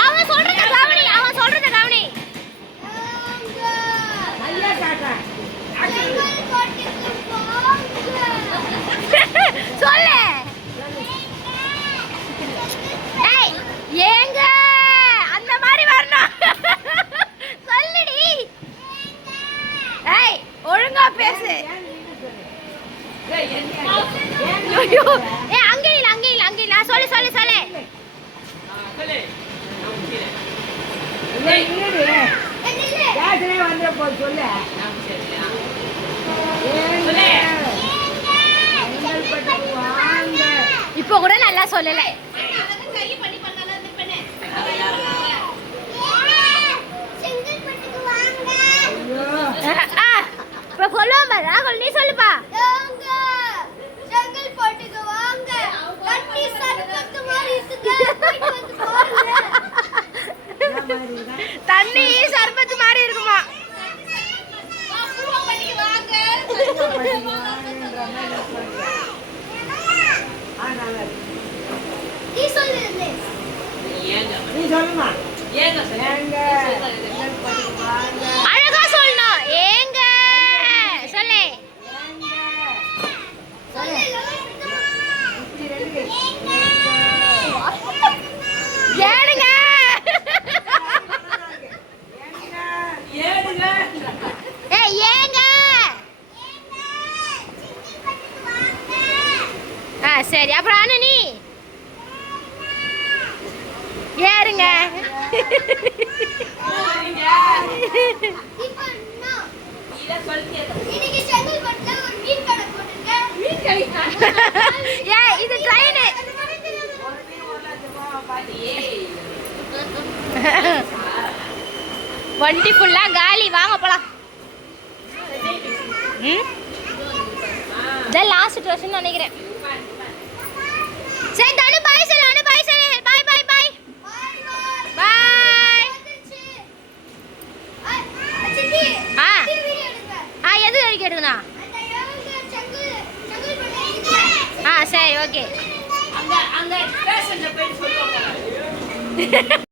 அவன் சொல்றத கவனி அவன் சொல்றத கவனி. நல்லா சொல்லு. ஏய் ஏங்க அந்த மாதிரி வரணும். சொல்லுடி. ஏய் ஒழுங்கா பேசு. ஐயோ ஏய் அங்கே இல்ல அங்கே இல்ல அங்கே இல்ல சொல்லு சொல்லு சொல்லு கேசனே வந்து போ சொல்லு. இப்போ கூட நல்லா சொல்லல ஐயோ ஆ, இப்போ சொல்லுவான் பாரு ராகுல் நீ சொல்லுப்பா என்ன மாதிரி இருக்கா? தண்ணி சர்பத்து மாதிரி இருக்குமா. நீ சொல்லுமா ஏங்க செங்கல்பட்டுக்கு வாங்க அழகா சொல்லணும் ஏங்க சொல்லு ஏங்க சொல்லு இப்படி ரெண்டு ஏனுங்க ஏங்க ஏய் ஏங்க ஆ சரி அப்புறம் அண்ணனி ஏறுங்க. ஏ இது ட்ரெயின் வண்டி ஃபுல்லா காலி. வாங்க போலாம். இதான் லாஸ்ட் ட்ரெஸ்ன்னு நினைக்கிறேன். சரி தனு பாய் சொல்லு அனு பாய் சொல்லு பாய் பாய் பாய் பாய் ஆ. ஆ எது வரைக்கும் எடுக்கணா ஆ சரி ஓகே அங்க அங்க ஸ்டேஷன்ல போய் சொல்லுவாங்க